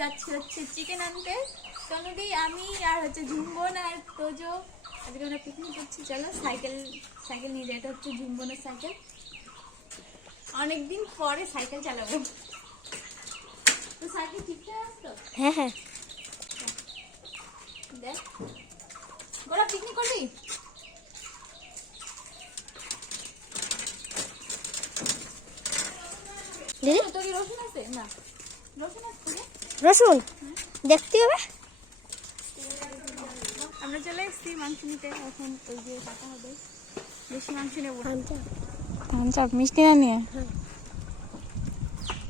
যাচ্ছি হচ্ছে চিকেন আনতে। তনুদি আমি আর হচ্ছে ঝুম্বন আর তোজো। আজকে আমরা পিকনিক করছি চলো সাইকেল সাইকেল নিয়ে যাই। এটা হচ্ছে ঝুম্বনের সাইকেল অনেকদিন পরে সাইকেল চালাবো। তো সাইকেল ঠিকঠাক আছে? তো হ্যাঁ হ্যাঁ। দেখ। গোড়া পিকনিক করবি? তোর রসুন আছে? না। রসুন আছে? রসুন দেখতে হবে। আমরা চলে এসেছি মাংস নিতে। এখন ওই যে কাটা হবে। বেশি মাংস নেব মিষ্টি না নিয়ে?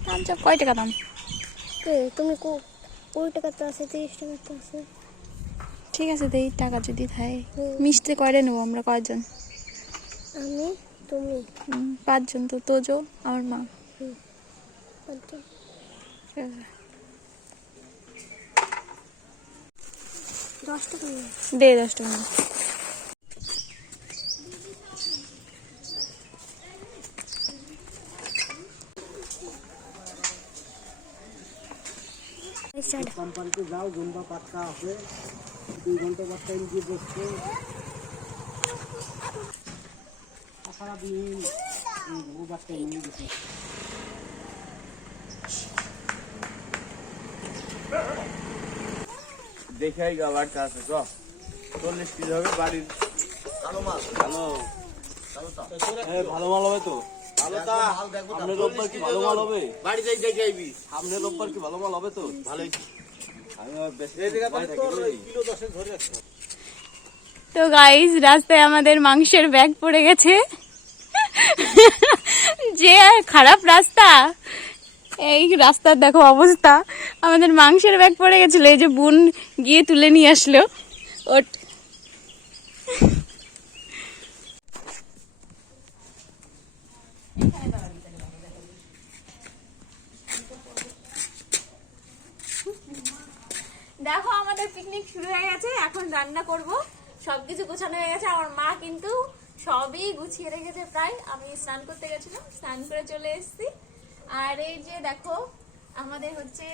থামচাপ কয় টাকা দাম? তুমি কো কুড়ি টাকা তো আছে তিরিশ টাকা তো আছে। ঠিক আছে দেই টাকা যদি থাকে মিষ্টি কয়টা নেব আমরা কয়জন? আমি তুমি। পাঁচজন তো তোজো আমার মা। পাঁচজন। ঠিক আছে। দশ টাকা নিয়ে দে দশ টাকা। কোম্পানিতে যাও ঘণ্টা পাক্কা আছে দুই ঘণ্টা পর টাইম দিয়ে বসছে সারাদিন বাচ্চা নিয়ে গেছে দেখেই গাবারটা আছে চ। চল্লিশ কেজি হবে বাড়ির। ভালো মাল। ভালো। হ্যাঁ ভালো মাল হবে তো। ভালো তা। সামনের রোববার কি ভালো মাল হবে। বাড়িতে দেখে আইবি। রোববার কি ভালো মাল হবে তো? ভালোই। আমি বেশি এই জায়গা তো থাকি তোর বুঝলি? ধরে রাখছো। তো গাইজ রাস্তায় আমাদের মাংসের ব্যাগ পড়ে গেছে। যে খারাপ রাস্তা। এই রাস্তার দেখো অবস্থা। আমাদের মাংসের ব্যাগ পড়ে গেছিল, এই যে বোন গিয়ে তুলে নিয়ে আসলো। ওট। দেখো, আমাদের পিকনিক শুরু হয়ে গেছে, এখন রান্না করব। সবকিছু গোছানো হয়ে গেছে, আমার মা কিন্তু সবই গুছিয়ে রেখেছে প্রায়। আমি স্নান করতে গেছিলাম, স্নান করে চলে এসেছি। আর এই যে দেখো আমাদের হচ্ছে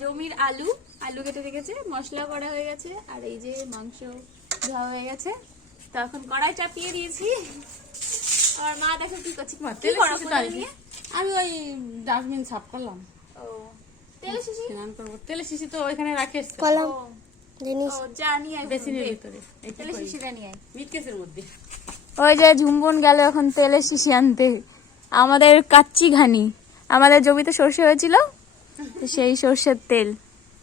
জমির আলু আলু কেটে রেখেছে মশলা করা হয়ে গেছে আর এই যে মাংস ধোয়া হয়ে গেছে। তো এখন কড়াই চাপিয়ে দিয়েছি। আর মা দেখো কি করছে তেল? আমি ওই ডাস্টবিন সাফ করলাম। ও তেল শিশি স্নান করব। তেলের শিশি তো ওইখানে রাখে। কলম ওই যে ঝুমবন গেল এখন তেলের শিশি আনতে। আমাদের কাচ্চি ঘানি। আমাদের জমিতে সর্ষে হয়েছিল সেই সর্ষের তেল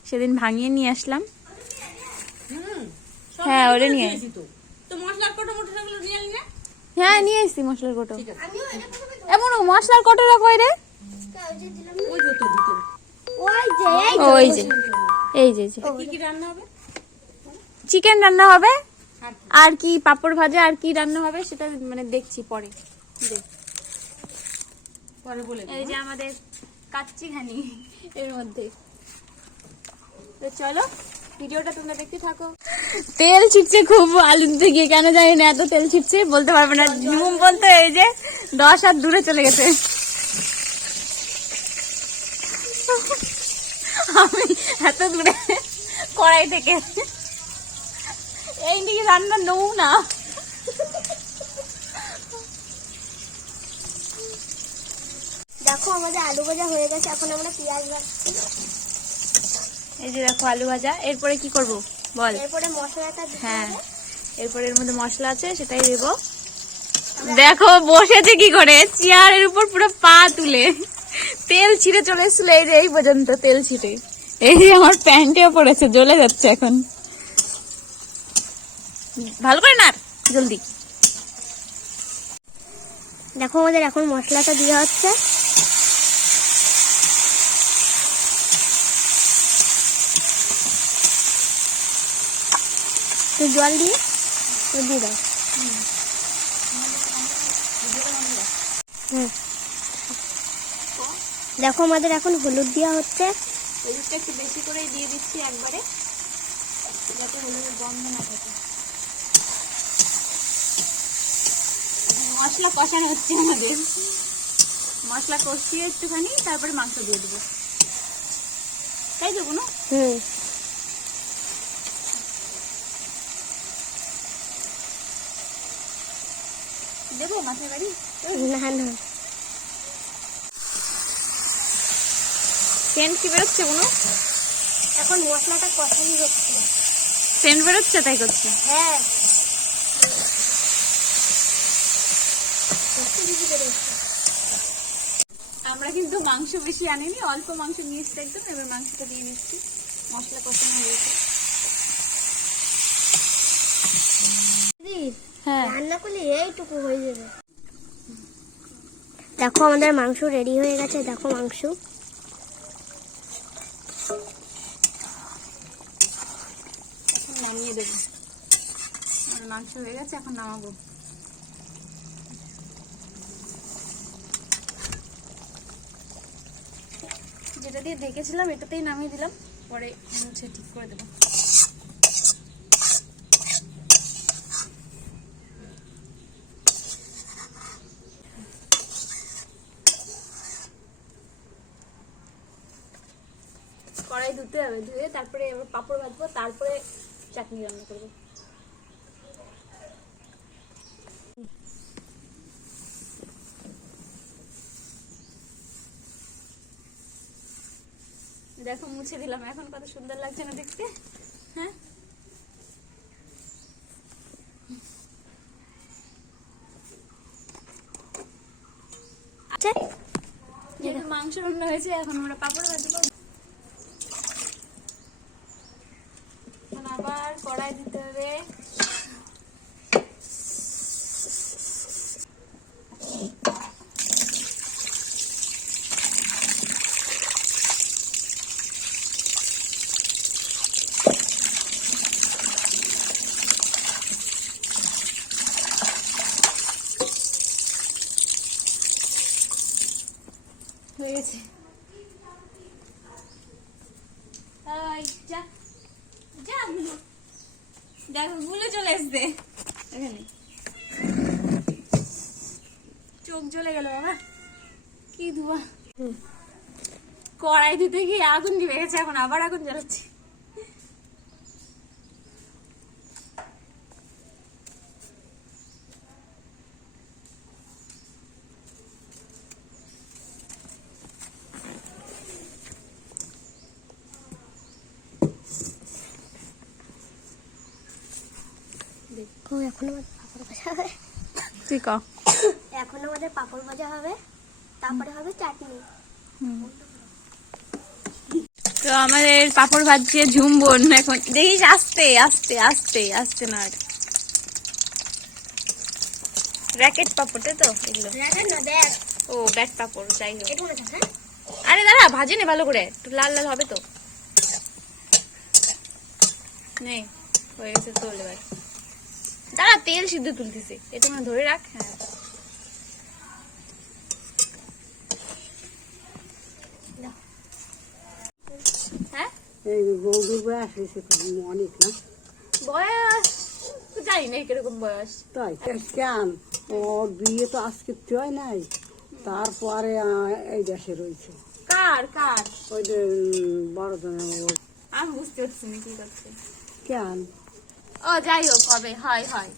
সেদিন ভাঙিয়ে নিয়ে আসলাম। হ্যাঁ ওরে নিয়ে। কোটো হ্যাঁ নিয়ে এসছি মশলার কোটো। ঠিক আছে। এমন মশলার কোটোটা কই রে ওই যে এই যে। এই যে এই যে। কি কি রান্না হবে? চিকেন রান্না হবে আর কি পাপড় ভাজা আর কি রান্না হবে সেটা মানে দেখছি পরে। দে। পরে বলে এই যে আমাদের কাচ্চি ঘানি এর মধ্যে। তো চলো ভিডিওটা তোমরা দেখতে থাকো। তেল ছিটছে খুব আলু থেকে কেন জানি না এত তেল ছিটছে বলতে পারবে না। ঝুম বলতে এই যে দশ হাত দূরে চলে গেছে। আমি এত দূরে কড়াই থেকে। এই দিকে রান্না নৌ না দেখো আমাদের আলু ভাজা হয়ে গেছে এখন আমরা পেঁয়াজ এই যে দেখো আলু ভাজা এরপরে কি করব? বল। এরপরে মশলাটা হ্যাঁ। এরপর এর মধ্যে মশলা আছে সেটাই দেব। দেখো বসেছে কি করে? চেয়ারের উপর পুরো পা তুলে। তেল ছিঁড়ে চলে এসেছিল এই যে এই পর্যন্ত তেল ছিটে এই যে আমার প্যান্টেও পড়েছে জ্বলে যাচ্ছে এখন। ভালো করে না জলদি। দেখো আমাদের এখন মশলাটা দেওয়া হচ্ছে। তো জল দিয়ে তো দিয়ে দাও। হুম। দেখো আমাদের এখন হলুদ দেওয়া হচ্ছে। হলুদটা একটু বেশি করে দিয়ে দিচ্ছি একবারে। যাতে হলুদের গন্ধ না থাকে। মশলা কষানো হচ্ছে আমাদের। মশলা কষিয়ে একটুখানি তারপরে মাংস দিয়ে দেবো। তাই দেবো না? হুম। দেবো মাছের বাড়ি? না না। সেন্ট কি বেরোচ্ছে কোনো এখন মশলাটা কষাই হচ্ছে। সেন্ট বেরোচ্ছে তাই করছে? হ্যাঁ। আমরা কিন্তু মাংস বেশি আনিনি অল্প মাংস নিয়ে এসছি একদম এবার মাংসটা দিয়ে নিচ্ছি মশলা কষানো হয়ে গেছে দিদি হ্যাঁ। রান্না করলে এইটুকু হয়ে যাবে। দেখো আমাদের মাংস রেডি হয়ে গেছে দেখো মাংস। এখন নামিয়ে দেবো। মাংস হয়ে গেছে এখন নামাবো। যেটা দিয়ে দেখেছিলাম এটাতেই নামিয়ে দিলাম। পরে মুছে ঠিক করে দেবো। ধুতে হবে, ধুয়ে তারপরে এবার পাঁপড় ভাজবো তারপরে চাটনি রান্না করব। দেখো, মুছে দিলাম। এখন কত সুন্দর লাগছে না দেখতে? হ্যাঁ? আচ্ছা মাংস রান্না হয়েছে, এখন আমরা পাঁপড় ভাজবো এখন আবার কড়াই দিতে হবে হয়ে গেছে এই, যা যা দেখো ভুলে চলে আসবে এখানে চোখ জ্বলে গেল বাবা কি ধোয়া। কড়াই দিতে গিয়ে আগুন নিভে গেছে এখন আবার আগুন জ্বালাচ্ছে। এখন আমাদের পাপড় ভাজা হবে। তুই ক। এখন আমাদের পাপড় ভাজা হবে। তারপরে হবে চাটনি। তো আমাদের পাপড় ভাজছে ঝুমবন এখন দেখিস আস্তে আস্তে আস্তে আস্তে না র্যাকেট তো এগুলো। ও ব্যাট পাপড় যাই হোক। হ্যাঁ? আরে দাঁড়া ভাজে নে ভালো করে একটু লাল লাল হবে তো। নেই হয়ে গেছে তোল এবার। দাঁড়া তেল সিদ্ধ তুলতেছে এটা ধরে রাখ হ্যাঁ। এই বৌদুর বয়স হয়েছে অনেক না? বয়স? জানি না কীরকম বয়স। তাই? কেন? ওর বিয়ে তো আজকে চয় নাই। তারপরে এই দেশে রয়েছে। কার কার? ওই যে বড় জনের আমি বুঝতে পারছি না কি করছে। কেন? ও যাই হোক হবে হয় হয়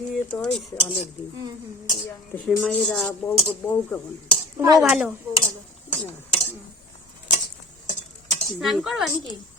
বিয়ে তো হয়েছে অনেক দিন হুম হুম বিয়ে অনেক। তো সে মেয়েরা বউ বউ কেমন? বউ ভালো বউ ভালো। হ্যাঁ। স্নান করবা নাকি?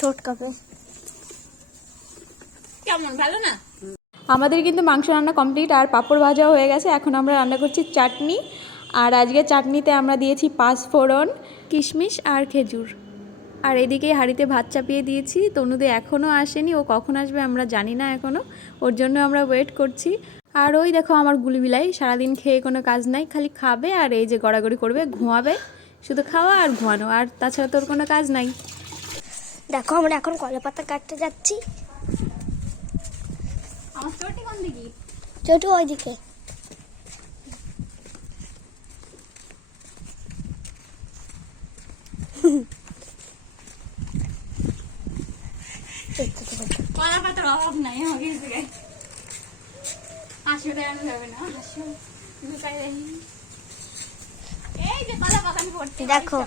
ঠোঁট কাপে। কেমন ভালো না? আমাদের কিন্তু মাংস রান্না কমপ্লিট আর পাঁপড় ভাজাও হয়ে গেছে। এখন আমরা রান্না করছি চাটনি। আর আজকে চাটনিতে আমরা দিয়েছি পাঁচ ফোড়ন কিশমিশ আর খেজুর। আর এদিকে হাঁড়িতে ভাত চাপিয়ে দিয়েছি। তনুদে এখনও আসেনি ও কখন আসবে আমরা জানি না এখনও ওর জন্য আমরা ওয়েট করছি। আর ওই দেখো আমার গুলিবিলাই সারাদিন খেয়ে কোনো কাজ নাই খালি খাবে আর এই যে গড়াগড়ি করবে ঘুমাবে। শুধু খাওয়া আর ঘুমানো আর তাছাড়া তোর কোনো কাজ নাই। দেখো আমরা এখন কলা পাতা কাটতে যাচ্ছি ছোট ওইদিকে। কলা পাতার অভাব নাই আমাকে আমি যাবে না লুকাই এই যে কলা বাগান দেখো।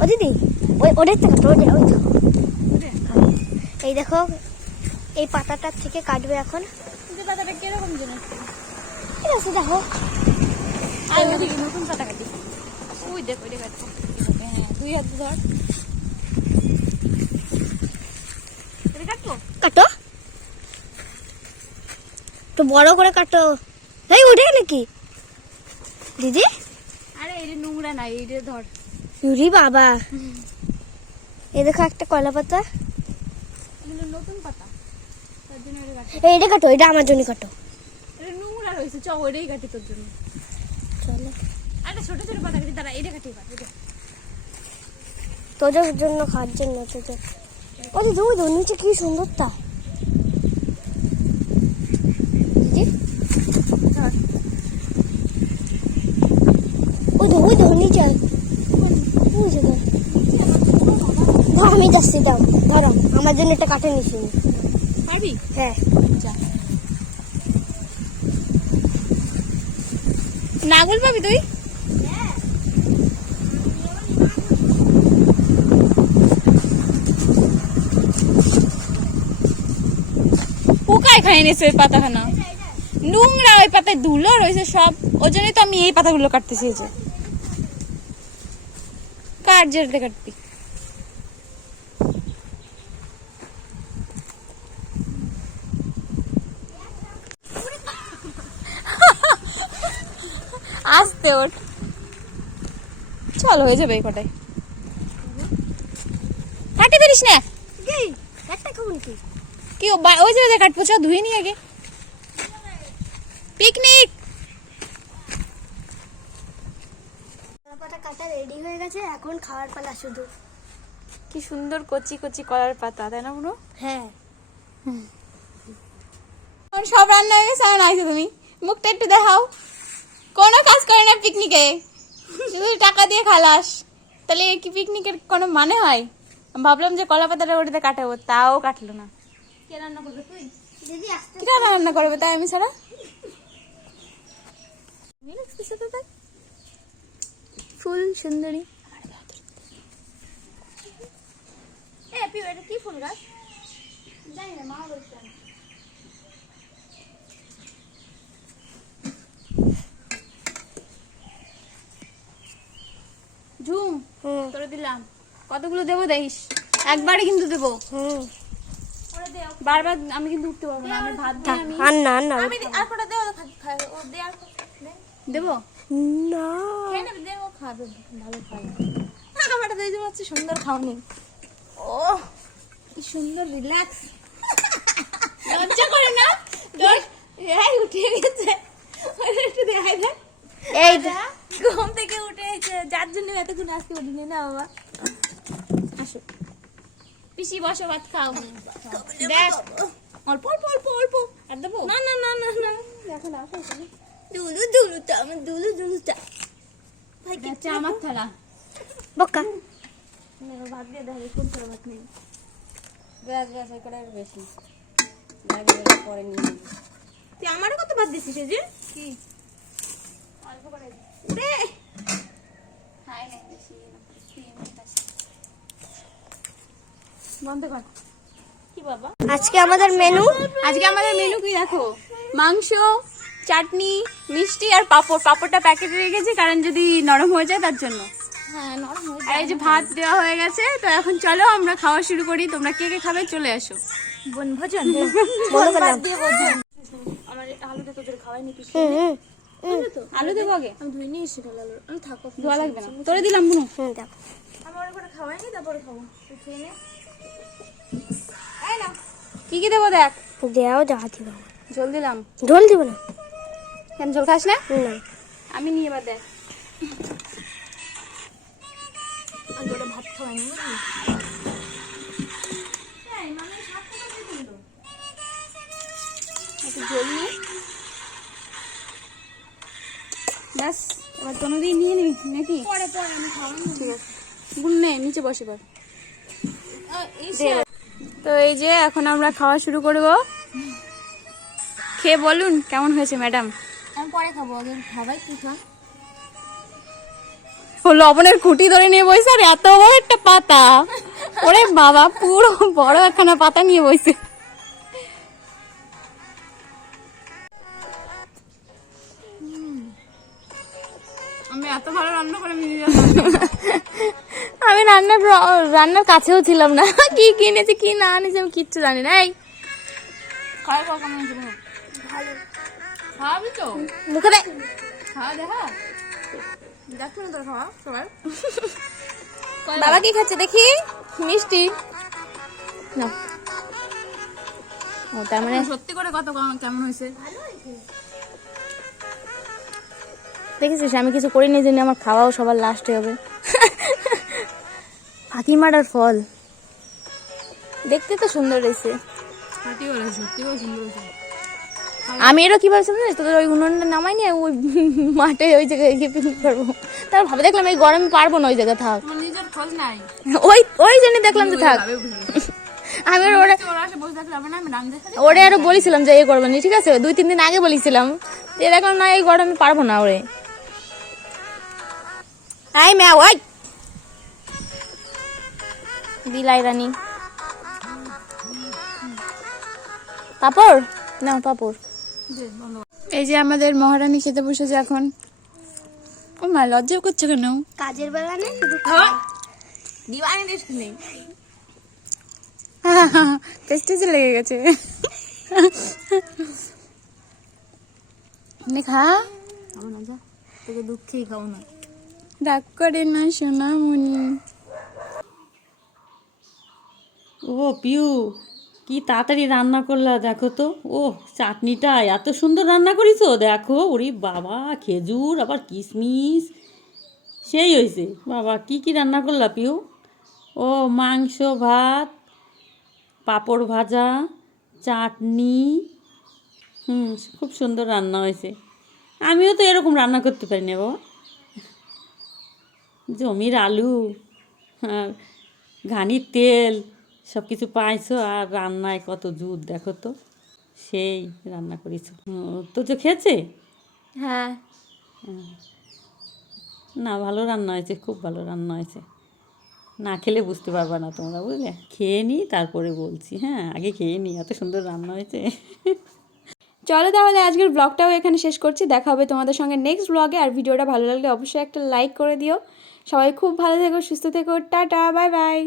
ও দিদি ওই ওদের থেকে তো ওই দেখো এই দেখো এই পাতাটার থেকে কাটবে এখন। পাতাটা কীরকম জিনিস ঠিক আছে দেখো। আর নতুন পাতা কাটি। ওই দেখ ওই দেখ হ্যাঁ দুই হাত ধর। কাটো। তো বড় করে কাটো। এই উঠে নাকি? দিদি? আরে এটা নোংরা নাই এটা ধর। ইউরি বাবা। এই দেখো একটা কলা পাতা। নতুন পাতা এটা কাটি এটা আমার জন্য কাটো। নোংরা রয়েছে চ ওইটাই কাটি তোর জন্য। চলো। আরে ছোট ছোট পাতা কাটি তারা এটা কাটি তোদের জন্য খাওয়ার জন্য তোদের। ও দিদি ওই ধর নিচে কি সুন্দর তা ওই ওই ধর নিচে আমি যাচ্ছি দাও ধরো আমার জন্য এটা কাটে নিছি পারবি? হ্যাঁ। নাগল পাবি তুই? পোকায় খাই নিয়েছে ওই পাতাখানা? নোংরা ওই পাতায় ধুলো রয়েছে সব। ওই জন্যই তো আমি এই পাতাগুলো কাটতেছি যে। কাট যেটা কাটবি আসতে ওঠ চল হয়ে যাবে এই কটাই কাটি পারিস না একটা খাব নাকি কি ও বা- ওই জায়গায় কাটবো চ ধুয়ে নি আগে পিকনিক পাতা কাটা রেডি হয়ে গেছে এখন খাওয়ার পালা শুধু। কি সুন্দর কচি কচি কলার পাতা তাই না পুরো হ্যাঁ। সব রান্না হয়ে গেছে আর আইছো তুমি? মুখটা একটু দেখাও। কোনো কাজ করে না পিকনিকে? শুধু টাকা দিয়ে খালাস। তাহলে কি পিকনিকের কোনো মানে হয়? ভাবলাম যে কলা পাতাটা ওটাতে কাটাবো তাও কাটলো না। কে রান্না করবে তুই? দিদি আসতে রান্না করবে তাই আমি ছাড়া? ফুল সুন্দরী। এ পিউ এটা কি ফুল গাছ? জানি না মা বলছে ঝুম তোরে দিলাম। কতগুলো দেবো দেখিস? একবারে কিন্তু দেবো। হুম। বারবার আমি কিন্তু উঠতে পারব না আমি ভাত দিয়ে আমি আর না না আমি আর কটা দেবো ও দে আর দেবো? না। খেয়ে নেবে দে ও খাবে ভালো খাবে। আমার তো এই যে হচ্ছে সুন্দর খাওনি। ও কি সুন্দর রিল্যাক্স লজ্জা করে না? এই উঠে গেছে। একটু দেখাই দে এই ঘুম থেকে উঠে এসে যার জন্য এতক্ষণ আজকে উঠিনি না বাবা? আসো। পিসি বসো ভাত খাও। দেখ। অল্প অল্প অল্প অল্প। আর দেবো? না না না না না। এখন আসো। দুলু দুলুটা আমার দুলু দুলুটা। আচ্ছা আমার থালা। বকা। ভাত দিয়ে দেখো কোন থালা ভাত নেই। ব্যাস ব্যাস এই কটাই বেশি? পরে নিয়ে তুই আমারও কত ভাত দিছিস এই যে? কি? দে। হাই নাই বেশি। বন্ধ কর। কি বাবা? আজকে আমাদের মেনু আজকে আমাদের মেনু কি দেখো? মাংস চাটনি মিষ্টি আর পাপড়। পাপড়টা প্যাকেটে রেখেছি কারণ যদি নরম হয়ে যায় তার জন্য। আর এই যে ভাত দেওয়া হয়ে গেছে তো এখন চলো আমরা খাওয়া শুরু করি। তোমরা কে কে খাবে চলে আসো বনভোজন। আমার আলুটা আলু দেবো আগে? আমি ধুই নিয়ে এসে আলু আমি থাকো ধোয়া লাগবে না। তোরে দিলাম বুনু। হুম দেখো। আমার ওখানে খাওয়াই তারপরে খাব। তুই খেয়ে নে। এই না কি কি দেবো দেখ? দেওয়াও যা দিব জল দিলাম। ঢোল দিব না? কেন জল খাস না? না। আমি নিয়ে এবার দেখ। একটু জল নিয়ে ব্যাস এবার তোনো দিয়ে নিয়ে নিবি নাকি? পরে পরে আমি খাওয়াবো ঠিক আছে। গুণ নে নিচে বসে পর তো এই যে এখন আমরা খাওয়া শুরু করব। খেয়ে বলুন কেমন হয়েছে ম্যাডাম? আমি পরে খাব আগে খাবাই তুই খা। লবণের খুঁটি ধরে নিয়ে বসে আর এত বড় একটা পাতা। ওরে বাবা পুরো বড় একখানা পাতা নিয়ে বসে আমি রান্নার রান্নার কাছেও ছিলাম না। কি কিনেছি কি না আনেছি আমি কিচ্ছু জানি না। এই। মুখে দেখা দেখছ না তোর খাওয়া সবার। বাবা কি খাচ্ছে দেখি? মিষ্টি। না। ও তার মানে সত্যি করে কত কেমন- হয়েছে? দেখেছিস আমি কিছু করিনি জন্য আমার খাওয়াও সবার লাস্টে হবে। ফাঁকি মারার ফল। দেখতে তো সুন্দর রয়েছে সত্যি সত্যি করে সুন্দর হয়েছে। আমি এরও কি ভাবছিলাম জানিস? তোদের ওই উনুনটা নামাই নিয়ে ওই মাঠে ওই জায়গায় গিয়ে পিকনিক করব। তারপর ভাবে দেখলাম এই গরমে পারব না ওই জায়গায় থাক। ওই ওই জন্য দেখলাম যে থাক। আমি আর ওরা ওরা আরও বলেছিলাম যে এ করব না ঠিক আছে? দুই তিন দিন আগে বলেছিলাম। দিয়ে দেখলাম না এই গরমে পারব না ওরে। আই ম্যা ওই বিলাই রানী। পাপড়? না পাপড়। এই যে আমাদের মহারানী খেতে বসেছে এখন। ও মা লজ্জা করছে কেন? কাজের বেলা নেই শুধু দিবানি দেশ নেই। পেস্টেজে লেগে গেছে। নে খা। তোকে দুঃখেই খাব না। রাগ করে না সোনামণি। ও পিউ। কি তাড়াতাড়ি রান্না করলা, দেখো তো। ও চাটনিটা এত সুন্দর রান্না করিছো, দেখো। ওরে বাবা, খেজুর, আবার কিশমিশ। সেই হয়েছে বাবা, কি কি রান্না করলা পিউ? ও, মাংস, ভাত, পাঁপড় ভাজা, চাটনি। হুম, খুব সুন্দর রান্না হয়েছে আমিও তো এরকম রান্না করতে পারি না বাবা। জমির আলু আর ঘানির তেল সব কিছু পাইছো আর রান্নায় কত জুত দেখো তো। সেই রান্না করেছ। তো যে খেয়েছে? হ্যাঁ। না ভালো রান্না হয়েছে খুব ভালো রান্না হয়েছে। না খেলে বুঝতে পারবে না তোমরা বুঝলে? খেয়ে নিই তারপরে বলছি হ্যাঁ আগে খেয়ে নিই এত সুন্দর রান্না হয়েছে। চলো তাহলে আজকের ব্লগটাও এখানে শেষ করছি দেখা হবে তোমাদের সঙ্গে নেক্সট ব্লগে আর ভিডিওটা ভালো লাগলে অবশ্যই একটা লাইক করে দিও। সবাই খুব ভালো থেকো সুস্থ থেকো টাটা বাই বাই